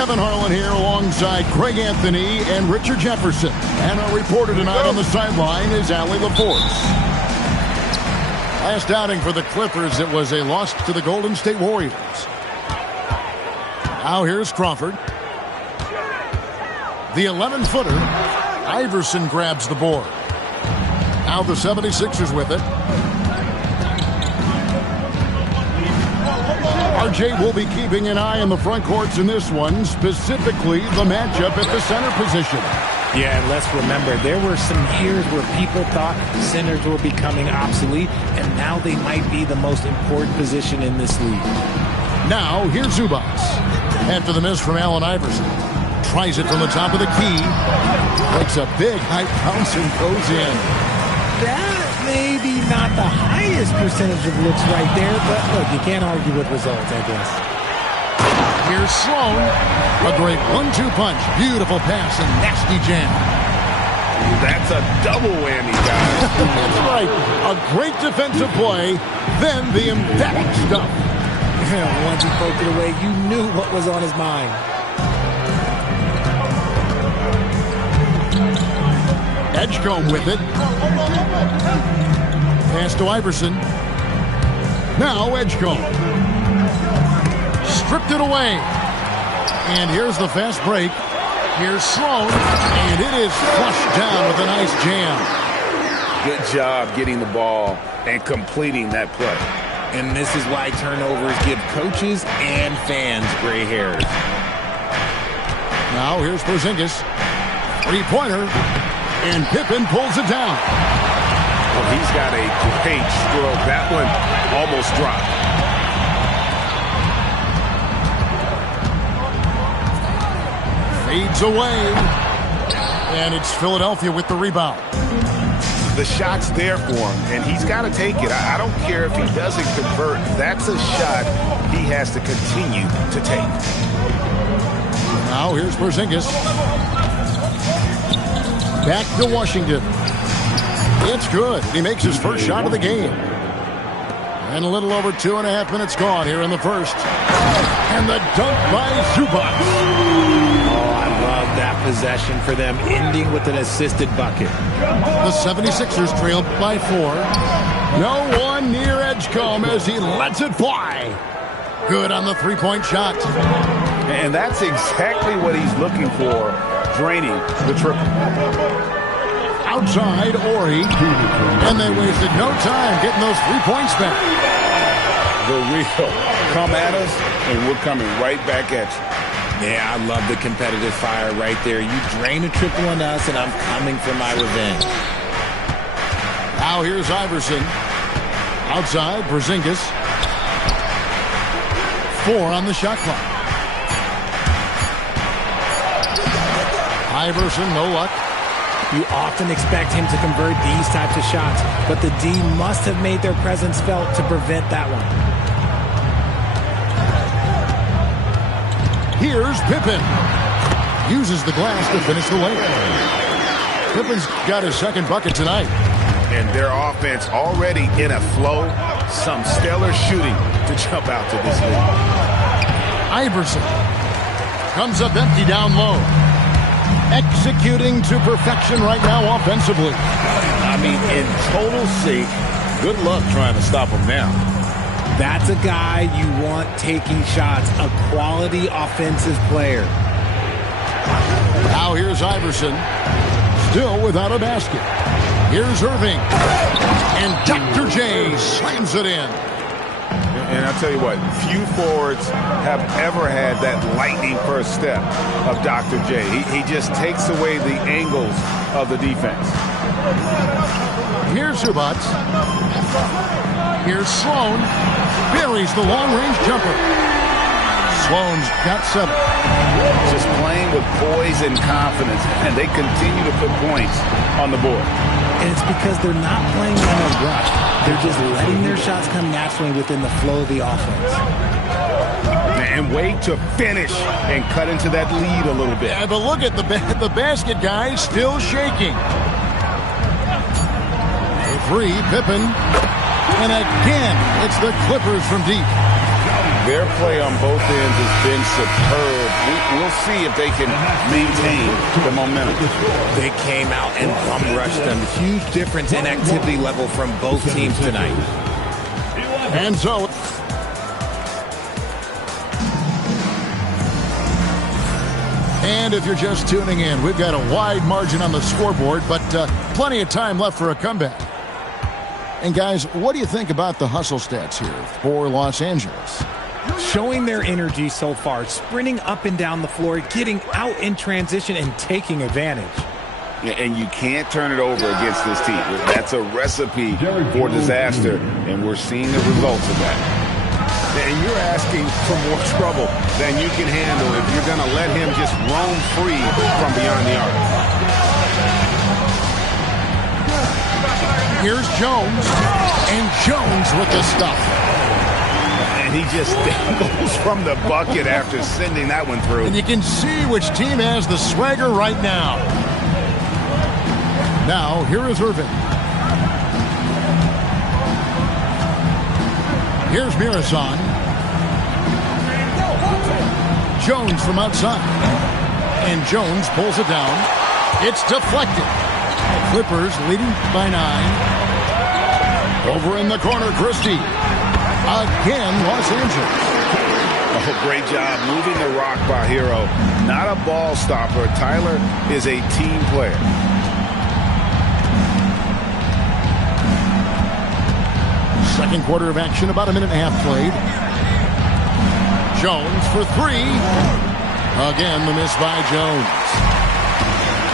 Kevin Harlan here alongside Craig Anthony and Richard Jefferson. And our reporter tonight on the sideline is Allie LaForce. Last outing for the Clippers, it was a loss to the Golden State Warriors. Now here's Crawford. The 11-footer. Iverson grabs the board. Now the 76ers with it. RJ will be keeping an eye on the front courts in this one, specifically the matchup at the center position. Yeah, and let's remember, there were some years where people thought centers were becoming obsolete, and now they might be the most important position in this league. Now, here's Zubac. After the miss from Allen Iverson. Tries it from the top of the key. Makes a big high bounce and goes in. That may be not the highest percentage of looks right there, but look, you can't argue with results, I guess. Here's Sloan. A great 1-2 punch. Beautiful pass and nasty jam. That's a double whammy, guys. That's right. A great defensive play, then the emphatic stuff. Once he poked it away, you knew what was on his mind. Edgecombe with it. Pass to Iverson. Now Edgecombe. Stripped it away. And here's the fast break. Here's Sloan. And it is flushed down with a nice jam. Good job getting the ball and completing that play. And this is why turnovers give coaches and fans gray hairs. Now here's Porzingis. Three-pointer. And Pippen pulls it down. Well, he's got a great stroke. That one almost dropped. Fades away. And it's Philadelphia with the rebound. The shot's there for him, and he's got to take it. I don't care if he doesn't convert. That's a shot he has to continue to take. Now here's Porzingis. Back to Washington. It's good. He makes his first shot of the game. And a little over 2.5 minutes gone here in the first. And the dunk by Zubac. Oh, I love that possession for them, ending with an assisted bucket. The 76ers trail by 4. No one near Edgecombe as he lets it fly. Good on the three-point shot. And that's exactly what he's looking for, draining the triple. Outside, Ori. And they wasted no time getting those 3 points back. The real. Come at us, and we're coming right back at you. Yeah, I love the competitive fire right there. You drain a triple on us, and I'm coming for my revenge. Now here's Iverson. Outside, Porzingis. 4 on the shot clock. Iverson, no luck. You often expect him to convert these types of shots, but the D must have made their presence felt to prevent that one. Here's Pippen. Uses the glass to finish the layup. Pippen's got his second bucket tonight. And their offense already in a flow. Some stellar shooting to jump out to this league. Iverson comes up empty down low. Executing to perfection right now offensively. I mean, in total sync. Good luck trying to stop him now. That's a guy you want taking shots, a quality offensive player. Now here's Iverson, still without a basket. Here's Irving, and Dr. J slams it in. And I'll tell you what, few forwards have ever had that lightning first step of Dr. J. He just takes away the angles of the defense. Here's Zubac. Here's Sloan. Buries the long-range jumper. Sloan's got 7. Just playing with poise and confidence, and they continue to put points on the board. And it's because they're not playing in a rush. They're just letting their shots come naturally within the flow of the offense. And wait to finish and cut into that lead a little bit. Yeah, but look at the basket, guys, still shaking. The 3, Pippen. And again, it's the Clippers from deep. Their play on both ends has been superb. We'll see if they can maintain the momentum. They came out and bum rushed them. Huge difference in activity level from both teams tonight. And so, and if you're just tuning in, we've got a wide margin on the scoreboard, but plenty of time left for a comeback. And guys, what do you think about the hustle stats here for Los Angeles? Showing their energy so far, sprinting up and down the floor, getting out in transition and taking advantage. And you can't turn it over against this team. That's a recipe for disaster, and we're seeing the results of that. And you're asking for more trouble than you can handle if you're going to let him just roam free from beyond the arc. Here's Jones, and Jones with the stuff. And he just dangles from the bucket after sending that one through. And you can see which team has the swagger right now. Now, here is Irving. Here's Mirazon. Jones from outside. And Jones pulls it down. It's deflected. Clippers leading by 9. Over in the corner, Christie. Again, Los Angeles. Oh, great job moving the rock by Hero. Not a ball stopper. Tyler is a team player. Second quarter of action, about a minute and a half played. Jones for 3. Again, the miss by Jones.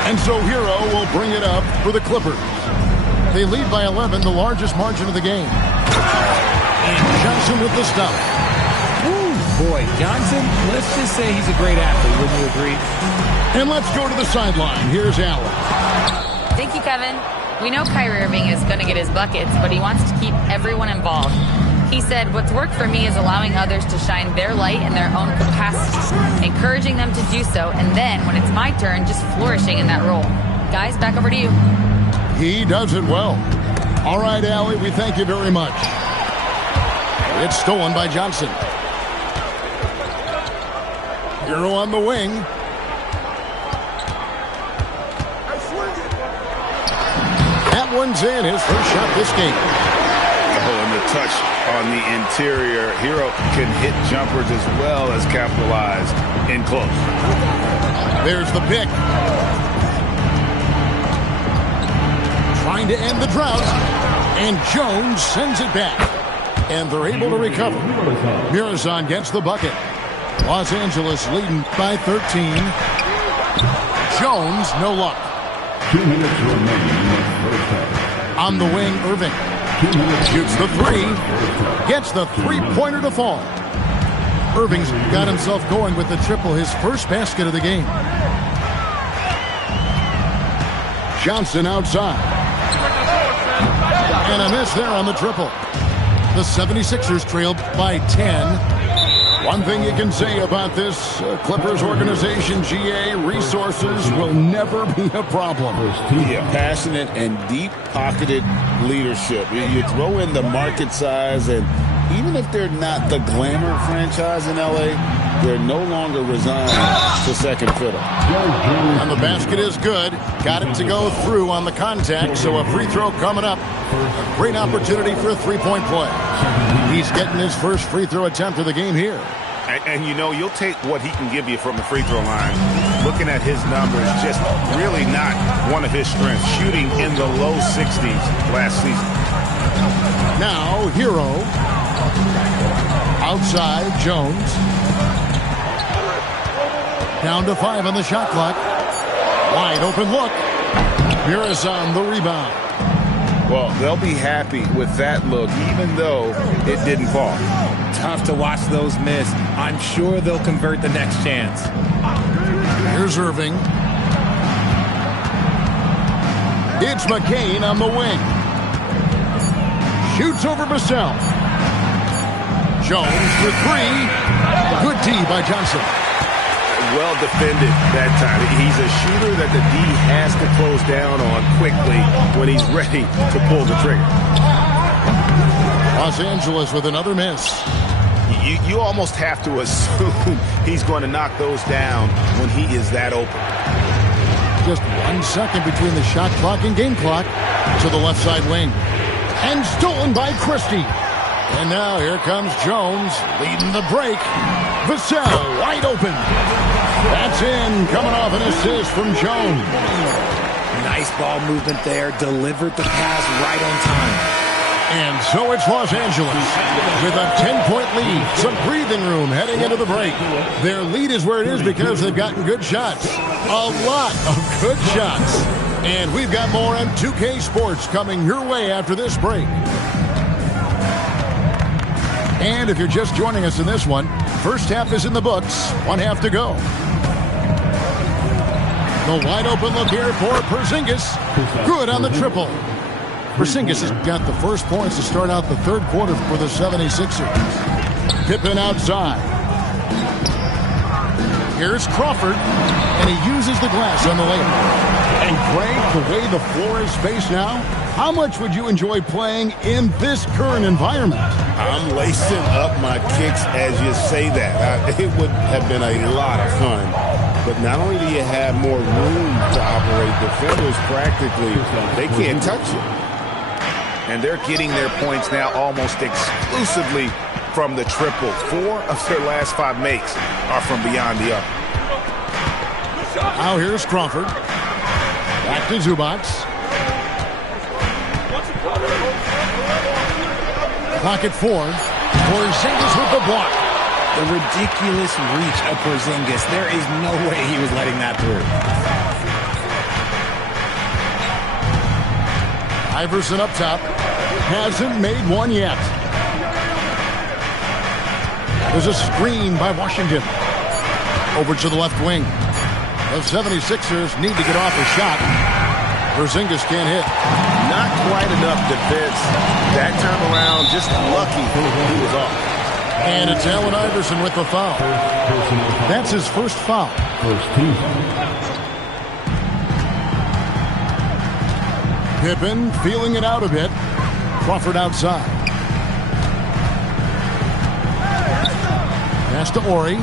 And so Hero will bring it up for the Clippers. They lead by 11, the largest margin of the game. And Johnson with the stop. Ooh, boy, Johnson, let's just say he's a great athlete, wouldn't you agree? And let's go to the sideline. Here's Allen. Thank you, Kevin. We know Kyrie Irving is going to get his buckets, but he wants to keep everyone involved. He said, what's worked for me is allowing others to shine their light in their own capacity, encouraging them to do so, and then, when it's my turn, just flourishing in that role. Guys, back over to you. He does it well. All right, Allie, we thank you very much. It's stolen by Johnson. Hero on the wing. That one's in, his first shot this game. Oh, and the touch on the interior. Hero can hit jumpers as well as capitalize in close. There's the pick. Trying to end the drought. And Jones sends it back. And they're able to recover. Mirazon gets the bucket. Los Angeles leading by 13. Jones, no luck. 2 minutes remaining in the first half. On the wing, Irving. Shoots the 3. Gets the three-pointer to fall. Irving's got himself going with the triple, his first basket of the game. Johnson outside. And a miss there on the triple. The 76ers trailed by 10. One thing you can say about this Clippers organization, GA, resources will never be a problem. Yeah, passionate and deep-pocketed leadership. You throw in the market size, and even if they're not the glamour franchise in L.A., they're no longer resigned to second fiddle. And the basket is good. Got it to go through on the contact, so a free throw coming up. A great opportunity for a three-point play. He's getting his first free throw attempt of the game here. And you know, you'll take what he can give you from the free throw line. Looking at his numbers, just really not one of his strengths. Shooting in the low 60s last season. Now, Hero. Outside, Jones. Down to 5 on the shot clock. Wide open look. Mirazon the rebound. Well, they'll be happy with that look, even though it didn't fall. Tough to watch those miss. I'm sure they'll convert the next chance. Here's Irving. It's McCain on the wing. Shoots over Vassell. Jones for 3. Good D by Johnson. Well defended that time. He's a shooter that the D has to close down on quickly when he's ready to pull the trigger. Los Angeles with another miss. You almost have to assume he's going to knock those down when he is that open. Just 1 second between the shot clock and game clock. To the left side wing. And stolen by Christie. And now here comes Jones leading the break. Vassell wide open. That's in. Coming off an assist from Jones. Nice ball movement there. Delivered the pass right on time. And so it's Los Angeles with a 10-point lead. Some breathing room heading into the break. Their lead is where it is because they've gotten good shots. A lot of good shots. And we've got more on 2K Sports coming your way after this break. And if you're just joining us in this one, first half is in the books. 1 half to go. The wide open look here for Porzingis. Good on the triple. Porzingis has got the first points to start out the third quarter for the 76ers. Pippen outside. Here's Crawford, and he uses the glass on the layup. And Greg, the way the floor is spaced now, how much would you enjoy playing in this current environment? I'm lacing up my kicks as you say that. It would have been a lot of fun. But not only do you have more room to operate, defenders practically, they can't touch you. And they're getting their points now almost exclusively from the triple. 4 of their last 5 makes are from beyond the arc. Now here's Crawford. Back to Zubac. Clock at 4. Porzingis with the block. The ridiculous reach of Porzingis. There is no way he was letting that through. Iverson up top. Hasn't made one yet. There's a screen by Washington. Over to the left wing. The 76ers need to get off a shot. Porzingis can't hit. Not quite enough defense. That time around, just lucky he was off. And it's Allen Iverson with the foul. That's his first foul. First team foul. Pippen feeling it out a bit. Crawford outside. Pass to Ori.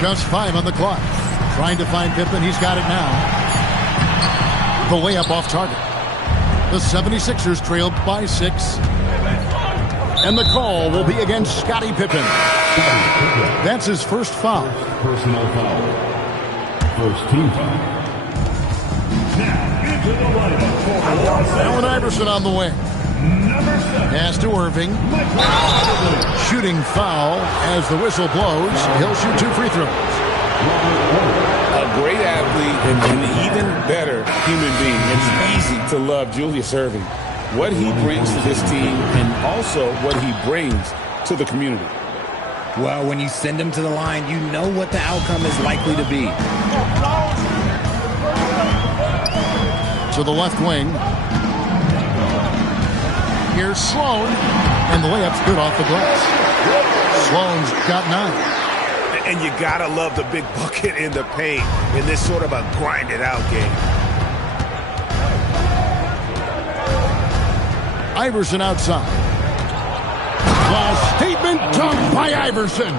Just 5 on the clock. Trying to find Pippen. He's got it now. The layup off target. The 76ers trail by 6. And the call will be against Scottie Pippen. That's his first foul. Personal foul. First team foul. Allen Iverson on the wing. Pass to Irving. Shooting foul as the whistle blows. He'll shoot 2 free throws. A great athlete and an even better human being. It's easy to love Julius Irving. What he brings to this team and also what he brings to the community. Well, when you send him to the line, you know what the outcome is likely to be. To the left wing. Here's Sloan, and the layup's good off the glass. Sloan's got 9. And you gotta love the big bucket in the paint in this sort of a grinded-out game. Iverson outside. The statement dunk by Iverson.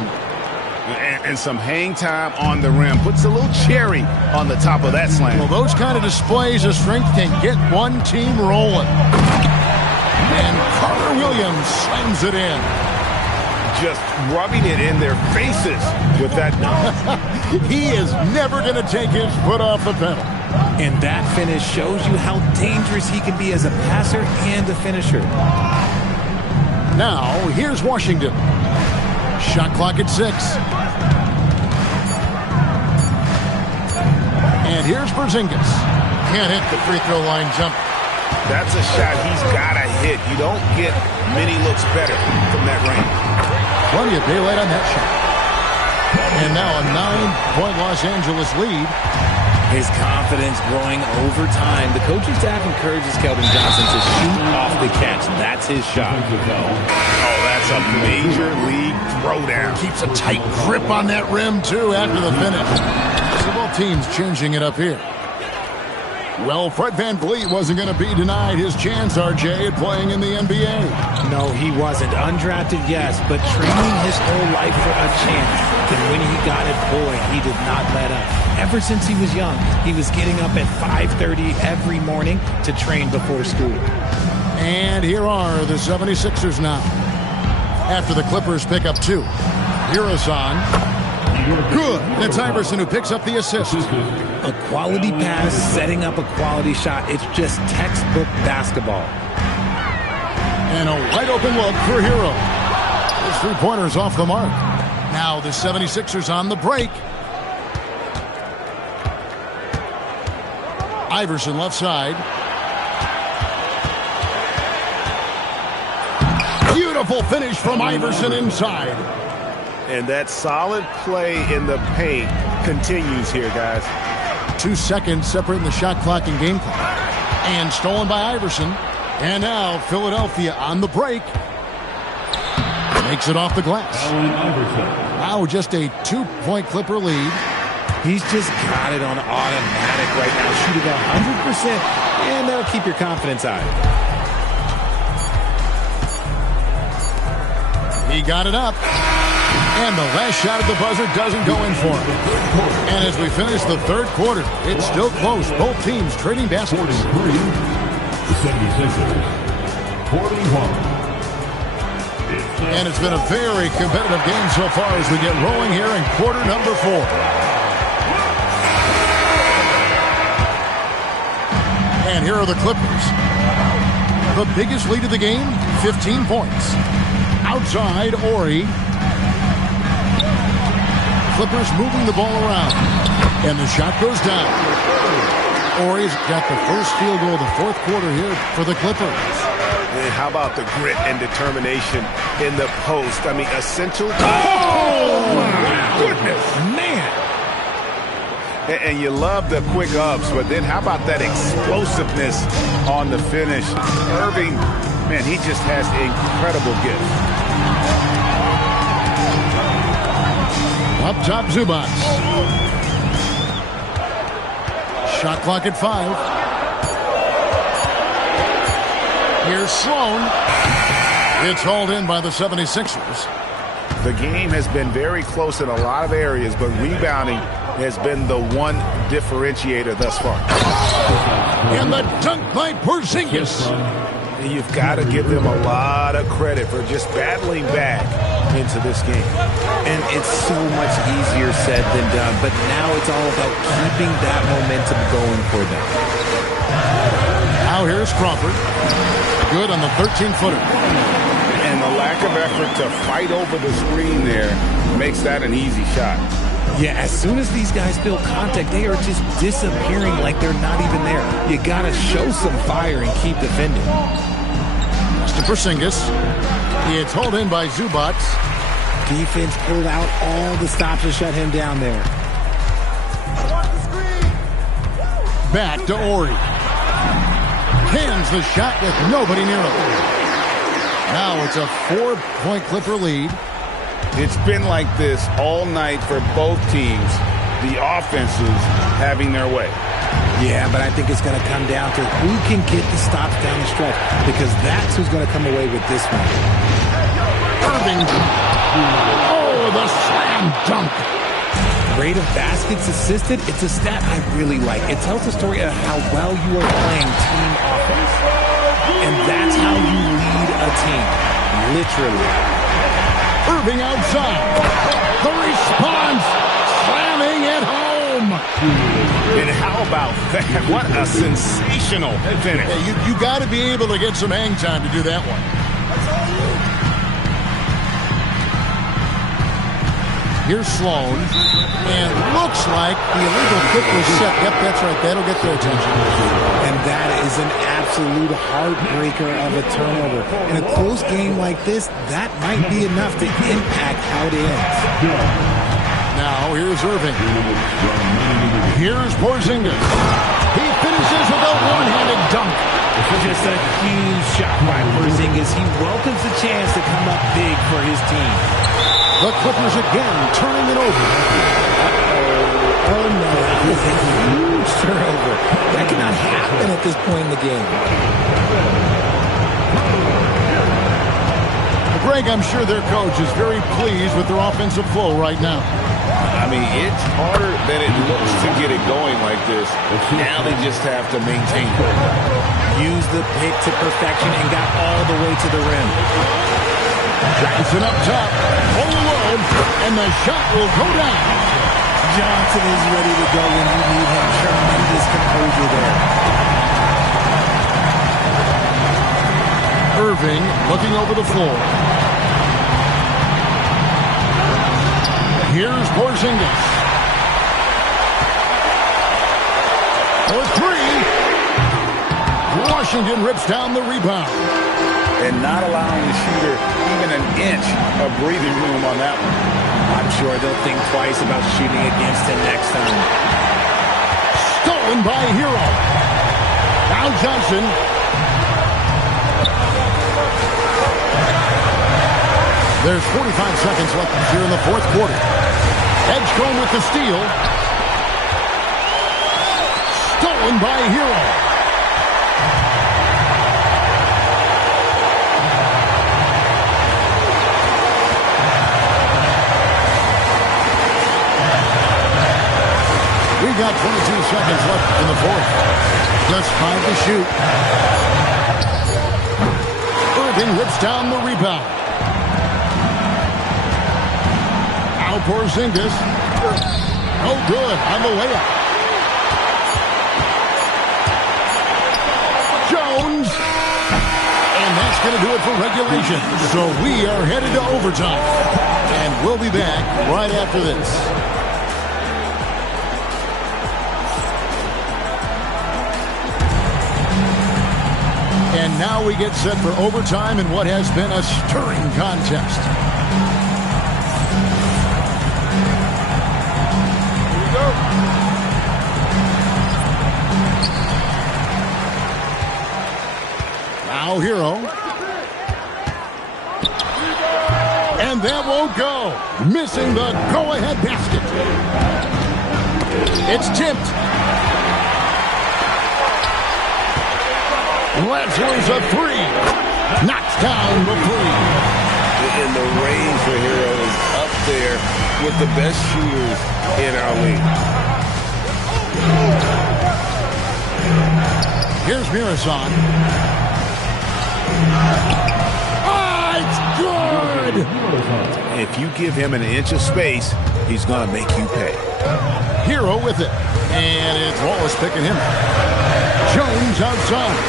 And some hang time on the rim. Puts a little cherry on the top of that slam. Well, those kind of displays of strength can get one team rolling. And Carter Williams slams it in. Just rubbing it in their faces with that dunk. He is never going to take his foot off the pedal. And that finish shows you how dangerous he can be as a passer and a finisher. Now, here's Washington. Shot clock at 6. And here's Porzingis. Can't hit the free throw line jump. That's a shot he's got to hit. You don't get many looks better from that range. Plenty of daylight on that shot. And now a 9-point Los Angeles lead. His confidence growing over time. The coaching staff encourages Keldon Johnson to shoot off the catch. That's his shot. Oh, that's a major league throwdown. Keeps a tight grip on that rim, too, after the finish. So both teams changing it up here. Well, Fred VanVleet wasn't going to be denied his chance, RJ, at playing in the NBA. No, he wasn't. Undrafted, yes, but training his whole life for a chance. And when he got it, boy, he did not let up. Ever since he was young, he was getting up at 5:30 every morning to train before school. And here are the 76ers now. After the Clippers pick up 2. Urasan. Good. It's Iverson who picks up the assist. A quality pass, setting up a quality shot. It's just textbook basketball. And a wide open look for Hero. His three-pointer's off the mark. Now the 76ers on the break. Iverson left side. Beautiful finish from Iverson inside. And that solid play in the paint continues here, guys. 2 seconds separating the shot clock and game clock. And stolen by Iverson. And now Philadelphia on the break. Makes it off the glass. Now just a 2-point Clipper lead. He's just got it on automatic right now. Shooting 100%, and that'll keep your confidence high. He got it up. And the last shot at the buzzer doesn't go in for him. And as we finish the third quarter, it's still close. Both teams trading baskets. 43, the 76ers, 41. And it's been a very competitive game so far as we get rolling here in quarter number 4. And here are the Clippers. The biggest lead of the game, 15 points. Outside, Ori. Clippers moving the ball around. And the shot goes down. Ori's got the first field goal of the fourth quarter here for the Clippers. And how about the grit and determination in the post? I mean, essential. Oh, my goodness, man. And you love the quick ups, but then how about that explosiveness on the finish? Irving, man, he just has incredible gift. Up top, Zubac. Shot clock at 5. Here's Sloan. It's hauled in by the 76ers. The game has been very close in a lot of areas, but rebounding has been the one differentiator thus far. And the dunk by Porzingis. You've got to give them a lot of credit for just battling back into this game. And it's so much easier said than done, but now it's all about keeping that momentum going for them. Now here's Crawford. Good on the 13-footer. And the lack of effort to fight over the screen there makes that an easy shot. Yeah, as soon as these guys feel contact, they are just disappearing like they're not even there. You got to show some fire and keep defending. To Porzingis. It's hauled in by Zubac. Defense pulled out all the stops to shut him down there. Back to Ori. Cans the shot with nobody near him. Now it's a 4-point Clipper lead. It's been like this all night for both teams. The offenses having their way. Yeah, but I think it's going to come down to who can get the stops down the stretch, because that's who's going to come away with this one. Irving. Oh, the slam dunk. Rate of baskets assisted, it's a stat I really like. It tells the story of how well you are playing team offense. And that's how you lead a team, literally. Irving outside. The response, slamming it home. And how about that? What a sensational finish. Hey, you got to be able to get some hang time to do that one. Here's Sloan, and looks like the illegal kick was set. Yep, that's right. That'll get their attention. And that is an absolute heartbreaker of a turnover. In a close game like this, that might be enough to impact how it ends. Now, here's Irving. Here's Porzingis. He finishes with a one-handed dunk. Just a huge shot by Porzingis. He welcomes the chance to come up big for his team. The Clippers again turning it over. Oh, no, that was a huge turnover. That cannot happen at this point in the game. Greg, I'm sure their coach is very pleased with their offensive flow right now. I mean, it's harder than it looks to get it going like this. Now they just have to maintain it. Used the pick to perfection and got all the way to the rim. Johnson up top, all alone, and the shot will go down. Johnson is ready to go when you need him. Tremendous composure there. Irving looking over the floor. Here's Porzingis. For three. Washington rips down the rebound. And not allowing the shooter even an inch of breathing room on that one. I'm sure they'll think twice about shooting against him next time. Stolen by Hero. Now Johnson. There's 45 seconds left here in the fourth quarter. Edgecombe with the steal. Stolen by Hero. We got 22 seconds left in the fourth. Just 5 to shoot. Irving rips down the rebound. Now Porzingis. No good on the layup. Jones. And that's going to do it for regulation. So we are headed to overtime. And we'll be back right after this. And now we get set for overtime in what has been a stirring contest. Here we go. Now Hero. And that won't go. Missing the go-ahead basket. It's tipped. Lazarus a three. Knocks down the three. And the range for Hero is up there with the best shooters in our league. Here's Mirasan. Oh, it's good! If you give him an inch of space, he's going to make you pay. Hero with it. And it's Wallace picking him. Jones outside.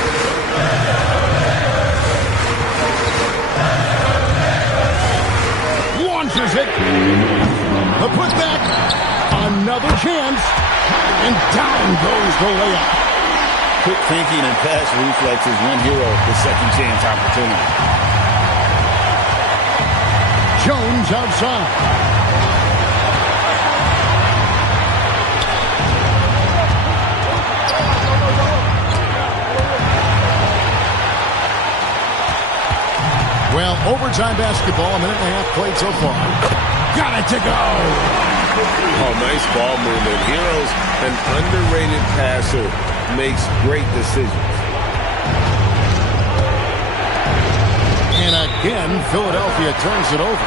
Launches it. The putback. Another chance. And down goes the layup. Quick thinking and fast reflexes win Hero the second chance opportunity. Jones outside. Well, overtime basketball, a minute and a half played so far. Got it to go. Oh, nice ball movement. Hero's an underrated passer, makes great decisions. And again, Philadelphia turns it over.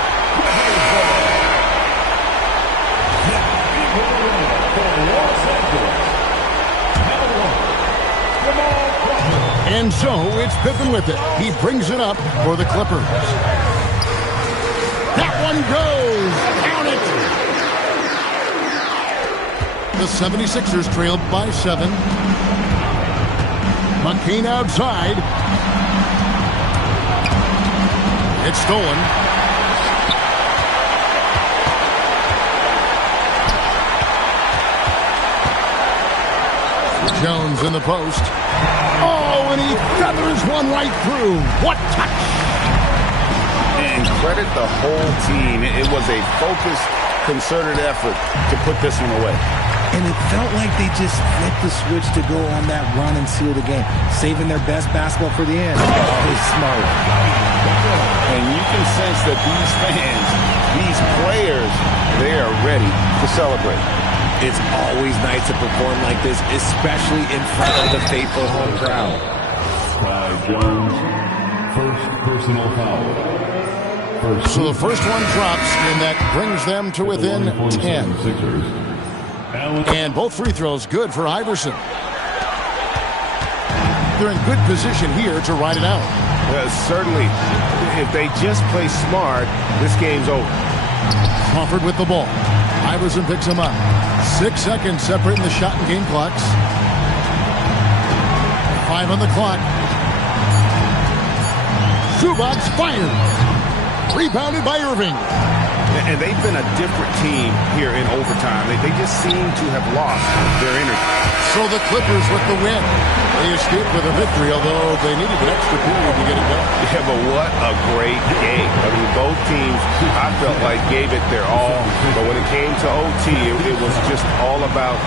And so it's Pippen with it. He brings it up for the Clippers. That one goes. Count it. The 76ers trailed by 7. McCain outside. It's stolen. Jones in the post. Oh, and he feathers one right through. What touch! And credit the whole team. It was a focused, concerted effort to put this one away. And it felt like they just flipped the switch to go on that run and seal the game, saving their best basketball for the end. It's smart. And you can sense that these fans, these players, they are ready to celebrate. It's always nice to perform like this, especially in front of the faithful home crowd. Ty Jones, first personal foul. So the first one drops, and that brings them to within 10. Sixers. And both free throws good for Iverson. They're in good position here to ride it out. Certainly, if they just play smart, this game's over. Crawford with the ball. Iverson picks him up. 6 seconds separating the shot and game clocks. 5 on the clock. Zubac's fired. Rebounded by Irving. And they've been a different team here in overtime. They just seem to have lost their energy. So the Clippers with the win. They escaped with a victory, although they needed an extra period to get it done. Yeah, but what a great game. I mean, both teams, I felt like, gave it their all. But when it came to OT, it was just all about